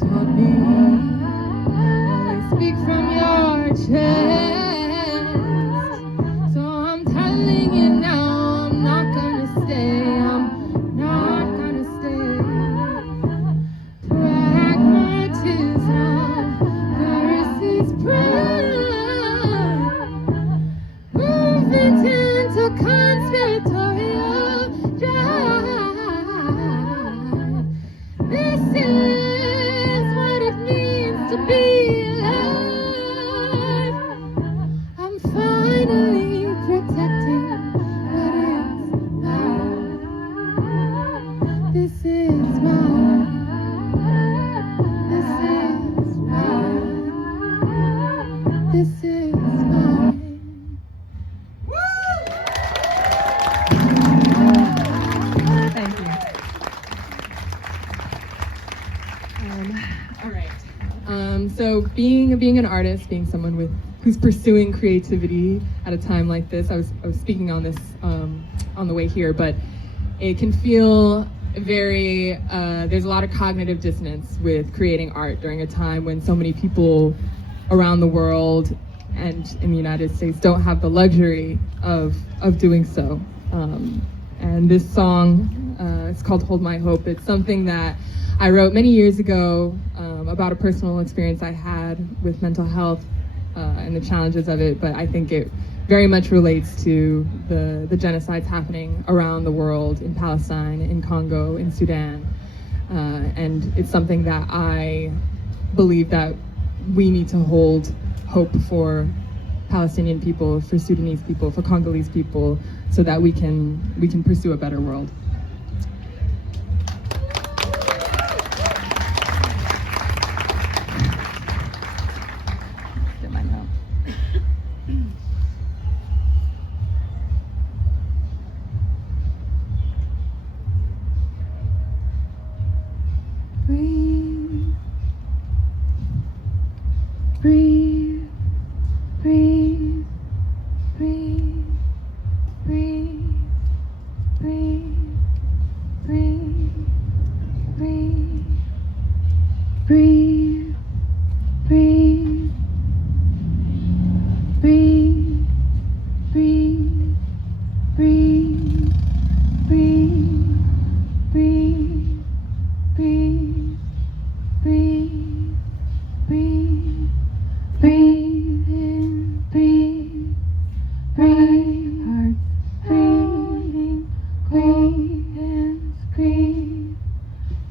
taught me. Always speak from your chest. So I'm telling you now, I'm not gonna stay. I'm not gonna stay. Pragmatism versus pride. Movement into conspiratorial drive. This is what it means to be alive. I'm finally protecting what is mine. This is mine. This is mine. This is mine. Thank you. All right. So being an artist, being someone who's pursuing creativity at a time like this, I was speaking on this on the way here, but it can feel very. There's a lot of cognitive dissonance with creating art during a time when so many people around the world and in the United States don't have the luxury of doing so. And this song, it's called Hold My Hope. It's something that I wrote many years ago about a personal experience I had with mental health and the challenges of it, but I think it very much relates to the genocides happening around the world, in Palestine, in Congo, in Sudan. And it's something that I believe that we need to hold hope for Palestinian people, for Sudanese people, for Congolese people, so that we can pursue a better world. Get my note. Breathe, breathe, breathe, breathe, breathe, breathe, breathe, breathe, breathe, breathe, breathe, breathe, breathe, breathe, breathe, breathe, breathe, breathe, breathe in, breathe, breathe, heart, breathing, cold hands, breathe,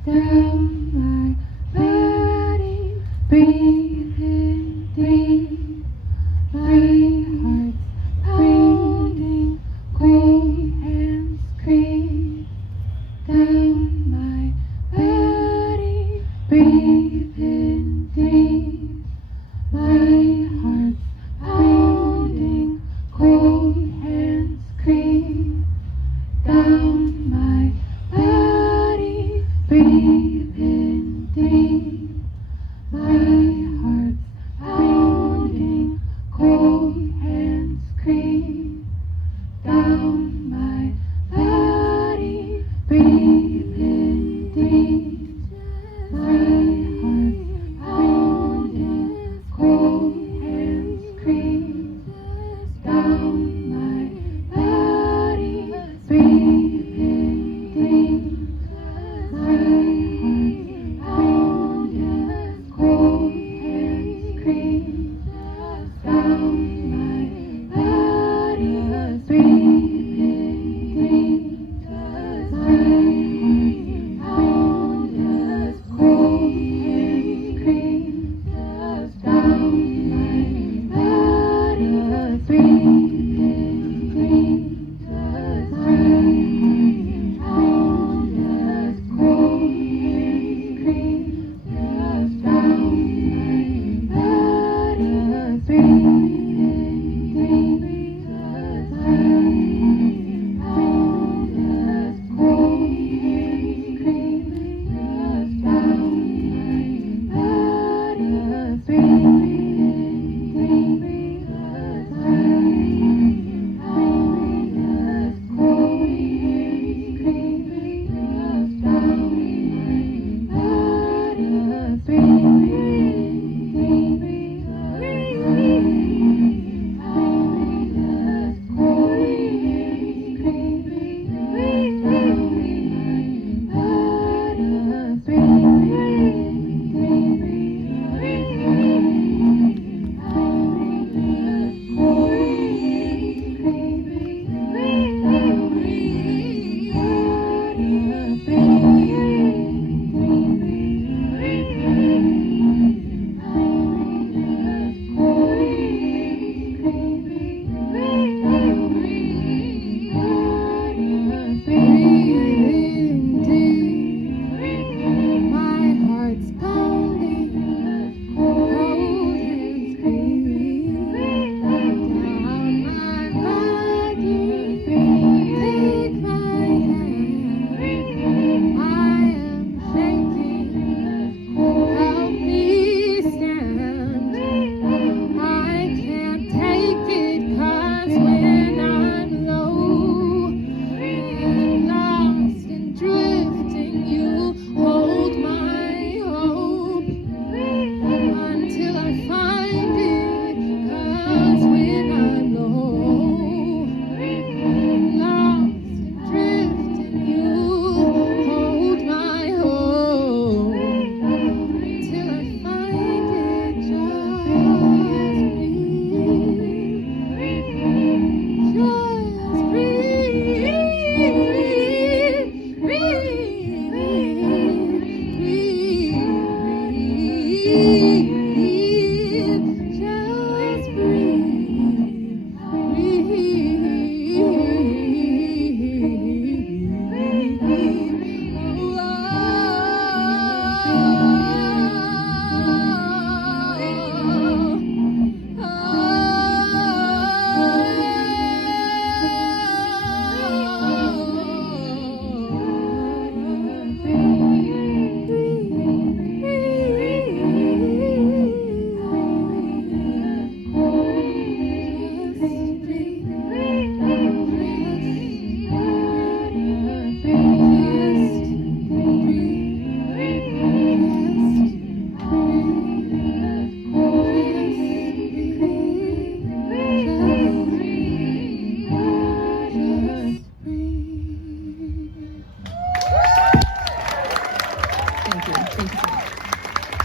down my body, breathe in, breathe, my heart, pounding, cold hands, breathe, down my body, breathe in, breathe, my heart pounding, cold hands creep down my body, breathe in, breathe, my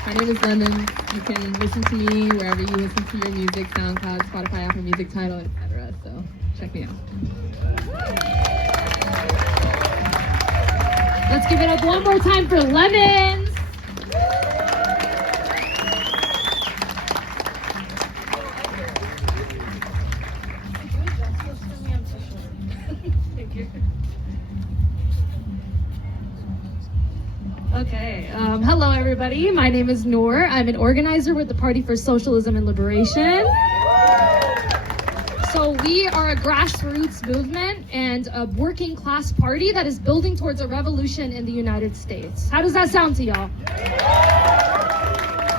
My name is Lemon. You can listen to me wherever you listen to your music, SoundCloud, Spotify, Apple Music, Tidal, etc. So check me out. Let's give it up one more time for Lemons. Okay, hello everybody. My name is Noor. I'm an organizer with the Party for Socialism and Liberation. So we are a grassroots movement and a working class party that is building towards a revolution in the United States. How does that sound to y'all?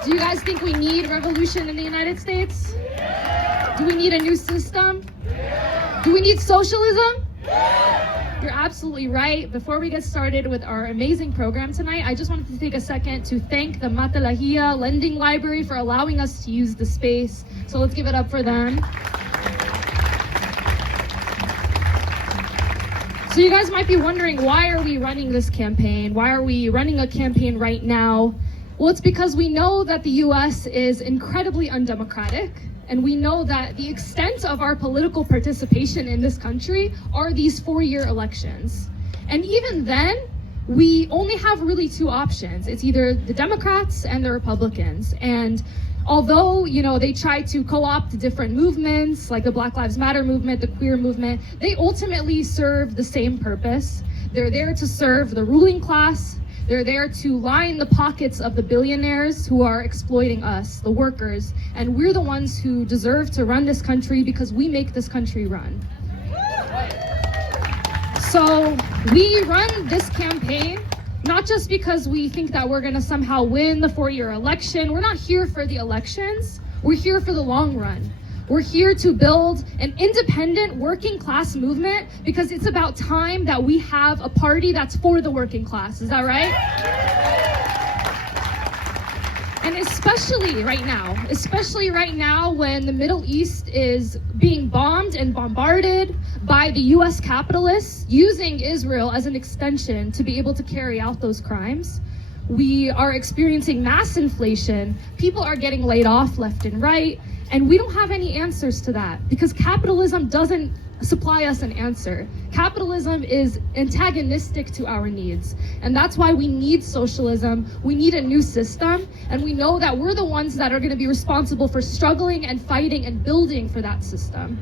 Do you guys think we need revolution in the United States? Do we need a new system? Do we need socialism? You're absolutely right. Before we get started with our amazing program tonight, I just wanted to take a second to thank the Matilija Lending Library for allowing us to use the space. So let's give it up for them. So you guys might be wondering, why are we running this campaign? Why are we running a campaign right now? Well, it's because we know that the US is incredibly undemocratic. And we know that the extent of our political participation in this country are these 4-year elections. And even then, we only have really two options. It's either the Democrats and the Republicans. And although, they try to co-opt different movements, like the Black Lives Matter movement, the queer movement, they ultimately serve the same purpose. They're there to serve the ruling class. They're there to line the pockets of the billionaires who are exploiting us, the workers, and we're the ones who deserve to run this country because we make this country run. So we run this campaign not just because we think that we're gonna somehow win the 4-year election. We're not here for the elections. We're here for the long run. We're here to build an independent working class movement because it's about time that we have a party that's for the working class. Is that right? And especially right now when the Middle East is being bombed and bombarded by the US capitalists using Israel as an extension to be able to carry out those crimes. We are experiencing mass inflation. People are getting laid off left and right. And we don't have any answers to that because capitalism doesn't supply us an answer. Capitalism is antagonistic to our needs. And that's why we need socialism. We need a new system. And we know that we're the ones that are going to be responsible for struggling and fighting and building for that system.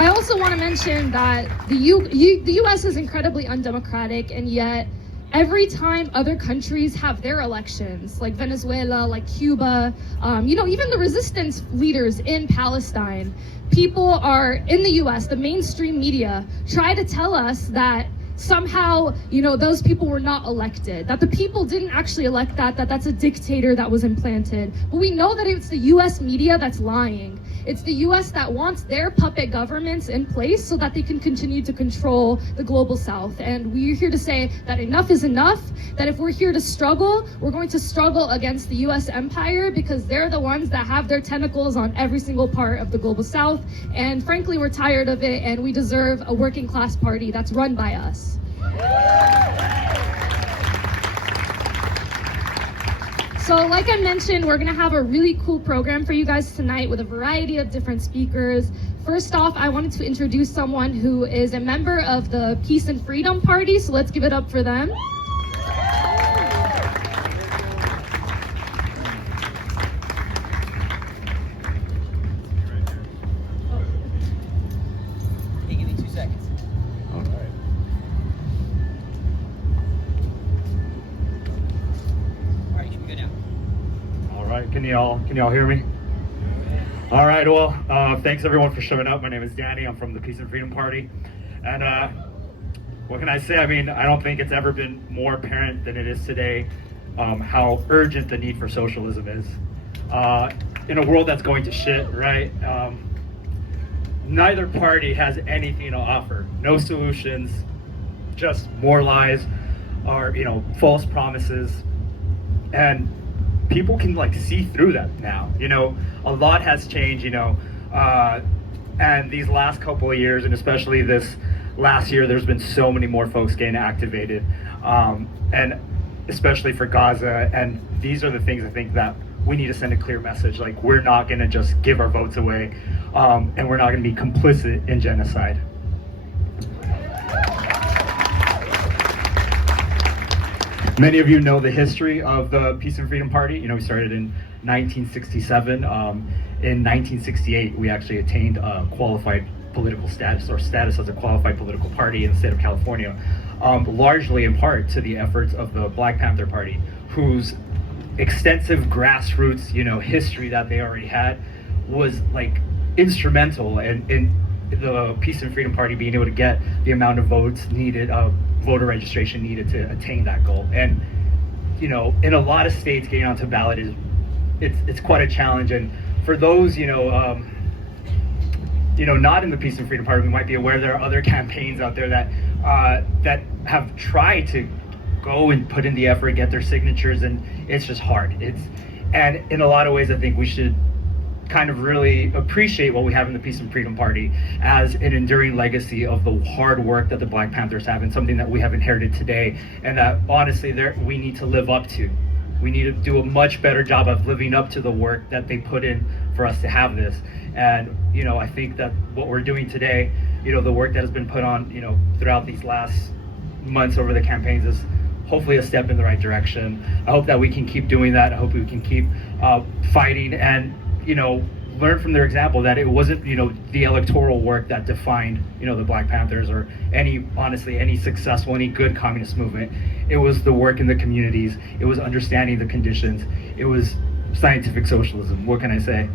I also want to mention that the US is incredibly undemocratic, and yet every time other countries have their elections, like Venezuela, like Cuba, even the resistance leaders in Palestine, people are in the US, the mainstream media, try to tell us that somehow, those people were not elected, that the people didn't actually elect that's a dictator that was implanted. But we know that it's the US media that's lying. It's the US that wants their puppet governments in place so that they can continue to control the global south. And we're here to say that enough is enough, that if we're here to struggle, we're going to struggle against the US empire because they're the ones that have their tentacles on every single part of the global south. And frankly, we're tired of it, and we deserve a working class party that's run by us. So like I mentioned, we're gonna have a really cool program for you guys tonight with a variety of different speakers. First off, I wanted to introduce someone who is a member of the Peace and Freedom Party, so let's give it up for them. Hey, give me 2 seconds. All right. All right, you should be good now. All right, can y'all hear me? All right, well, thanks everyone for showing up. My name is Danny. I'm from the Peace and Freedom Party. And what can I say? I mean, I don't think it's ever been more apparent than it is today how urgent the need for socialism is. In a world that's going to shit, right? Neither party has anything to offer. No solutions, just more lies or, false promises. And people can see through that now. A lot has changed, and these last couple of years, and especially this last year, there's been so many more folks getting activated. And especially for Gaza. And these are the things I think that we need to send a clear message. Like, we're not going to just give our votes away, and we're not going to be complicit in genocide. Many of you know the history of the Peace and Freedom Party. We started in 1967. In 1968, we actually attained qualified political status, or status as a qualified political party in the state of California, largely in part to the efforts of the Black Panther Party, whose extensive grassroots, history that they already had was like instrumental in the Peace and Freedom Party being able to get the amount of votes needed, voter registration needed to attain that goal. And in a lot of states, getting onto ballot it's quite a challenge. And for those not in the Peace and Freedom Party, we might be aware there are other campaigns out there that have tried to go and put in the effort, get their signatures, and it's just hard. And in a lot of ways, I think we should kind of really appreciate what we have in the Peace and Freedom Party as an enduring legacy of the hard work that the Black Panthers have, and something that we have inherited today, and that honestly we need to live up to. We need to do a much better job of living up to the work that they put in for us to have this. And I think that what we're doing today, the work that has been put on throughout these last months over the campaigns, is hopefully a step in the right direction. I hope that we can keep doing that. I hope we can keep fighting and learn from their example that it wasn't the electoral work that defined the Black Panthers or any successful, any good communist movement. It was the work in the communities. It was understanding the conditions. It was scientific socialism. What can I say?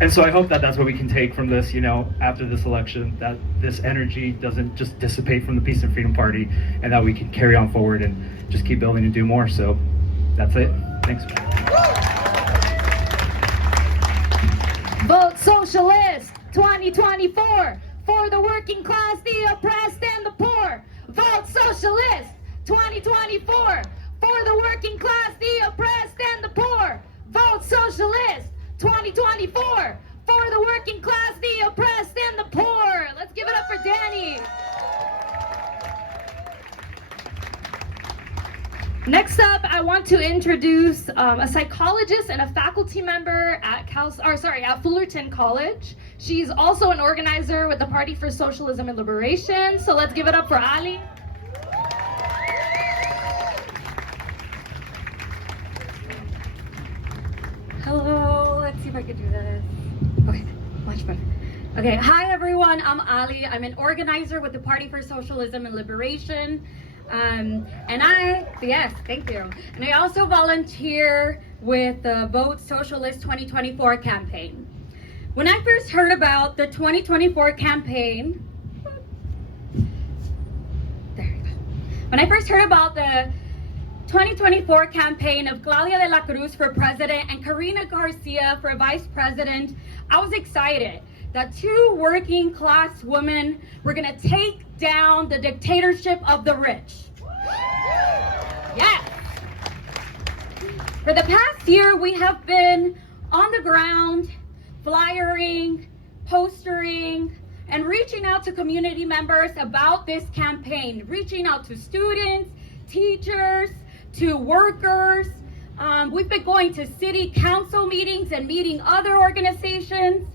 And so I hope that that's what we can take from this, after this election, that this energy doesn't just dissipate from the Peace and Freedom Party, and that we can carry on forward and just keep building and do more. So that's it. Thanks. Vote Socialist 2024 for the working class, the oppressed, and the poor. Vote Socialist 2024 for the working class, the oppressed, and the poor. Vote Socialist 2024 for the working class, the oppressed, and the poor. Let's give it up for Danny. Next up, I want to introduce a psychologist and a faculty member at Fullerton College. She's also an organizer with the Party for Socialism and Liberation. So let's give it up for Ali. Hello, let's see if I can do this. Okay, much better. Okay, hi everyone, I'm Ali. I'm an organizer with the Party for Socialism and Liberation. Yes, thank you. And I also volunteer with the Vote Socialist 2024 campaign. When I first heard about the 2024 campaign, When I first heard about the 2024 campaign of Claudia de la Cruz for president and Karina Garcia for vice president, I was excited that two working class women were gonna take down the dictatorship of the rich. Yes. For the past year, we have been on the ground, flyering, postering, and reaching out to community members about this campaign, reaching out to students, teachers, to workers. We've been going to city council meetings and meeting other organizations,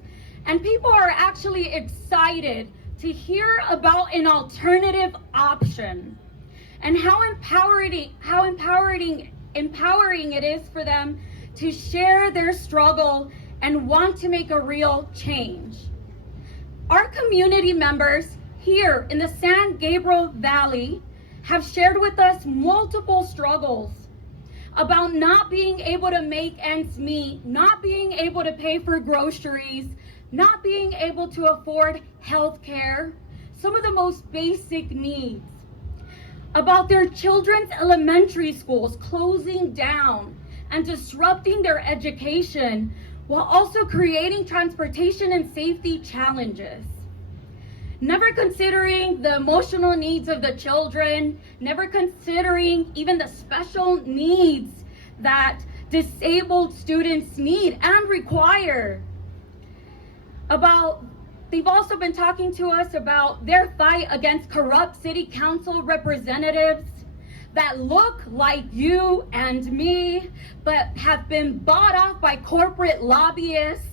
and people are actually excited to hear about an alternative option and how empowering it is for them to share their struggle and want to make a real change. Our community members here in the San Gabriel Valley have shared with us multiple struggles about not being able to make ends meet, not being able to pay for groceries, not being able to afford health care, some of the most basic needs, about their children's elementary schools closing down and disrupting their education while also creating transportation and safety challenges. Never considering the emotional needs of the children, never considering even the special needs that disabled students need and require. About They've also been talking to us about their fight against corrupt city council representatives that look like you and me, but have been bought off by corporate lobbyists.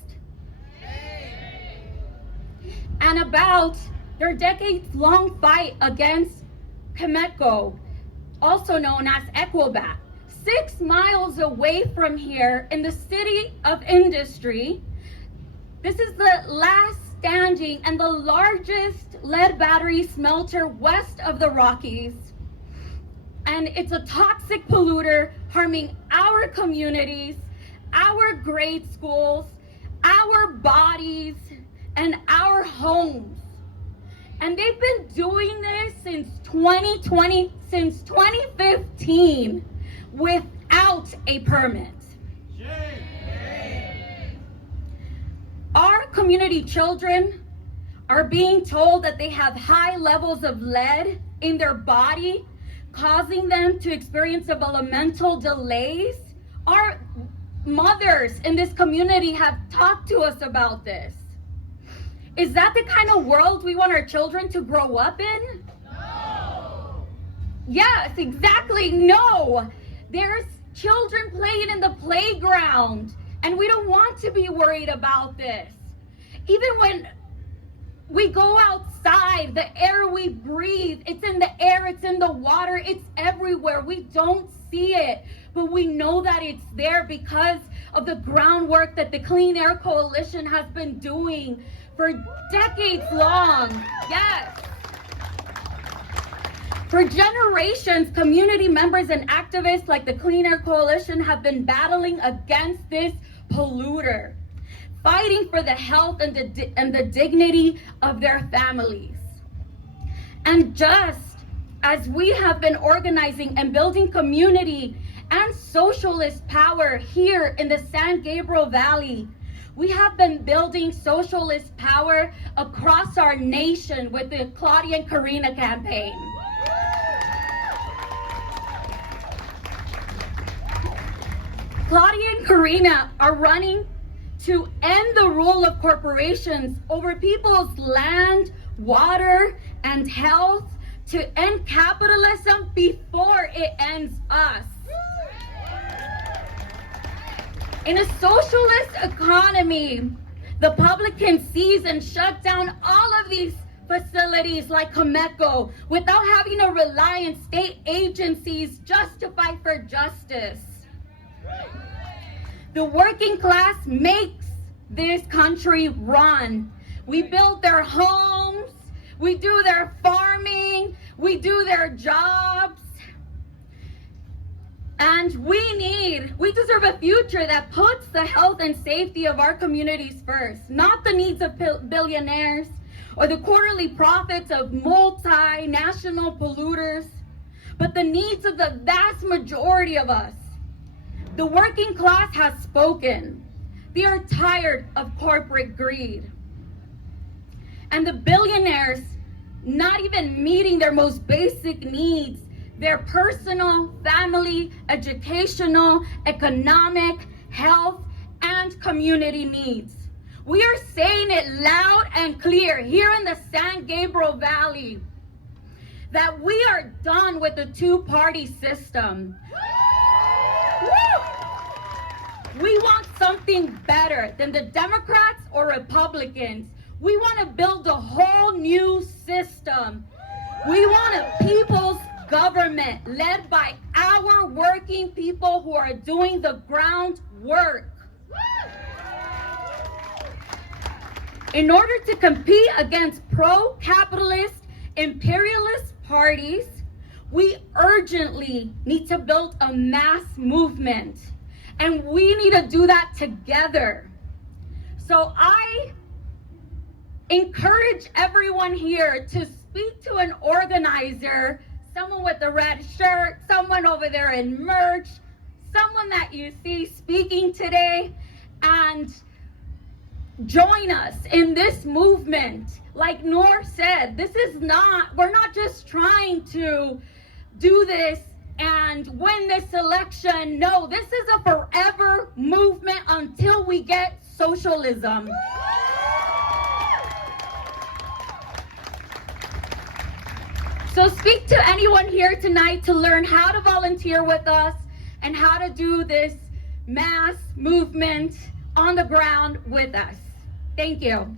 And about their decades-long fight against Cameco, also known as Equibat. 6 miles away from here in the city of industry, this is the last standing and the largest lead battery smelter west of the Rockies. And it's a toxic polluter harming our communities, our grade schools, our bodies, and our homes. And they've been doing this since 2015 without a permit. Our community children are being told that they have high levels of lead in their body, causing them to experience developmental delays. Our mothers in this community have talked to us about this. Is that the kind of world we want our children to grow up in? No! Yes, exactly, no! There's children playing in the playground, and we don't want to be worried about this. Even when we go outside, the air we breathe, it's in the air, it's in the water, it's everywhere. We don't see it, but we know that it's there because of the groundwork that the Clean Air Coalition has been doing for decades long. Yes. For generations, community members and activists like the Clean Air Coalition have been battling against this polluter, fighting for the health and the dignity of their families. And just as we have been organizing and building community and socialist power here in the San Gabriel Valley, we have been building socialist power across our nation with the Claudia and Karina campaign. Claudia and Karina are running to end the rule of corporations over people's land, water, and health, to end capitalism before it ends us. In a socialist economy, the public can seize and shut down all of these facilities like Cameco without having to rely on state agencies just to fight for justice. The working class makes this country run. We build their homes, we do their farming, we do their jobs. And we deserve a future that puts the health and safety of our communities first, not the needs of billionaires or the quarterly profits of multinational polluters, but the needs of the vast majority of us. The working class has spoken. They are tired of corporate greed. And the billionaires not even meeting their most basic needs, their personal, family, educational, economic, health, and community needs. We are saying it loud and clear here in the San Gabriel Valley that we are done with the two-party system. We want something better than the Democrats or Republicans. We want to build a whole new system. We want a people's government led by our working people who are doing the groundwork. In order to compete against pro-capitalist, imperialist parties, we urgently need to build a mass movement. And we need to do that together. So I encourage everyone here to speak to an organizer, someone with a red shirt, someone over there in merch, someone that you see speaking today, and join us in this movement. Like Noor said, we're not just trying to do this and win this election. No, this is a forever movement until we get socialism. So speak to anyone here tonight to learn how to volunteer with us and how to do this mass movement on the ground with us. Thank you.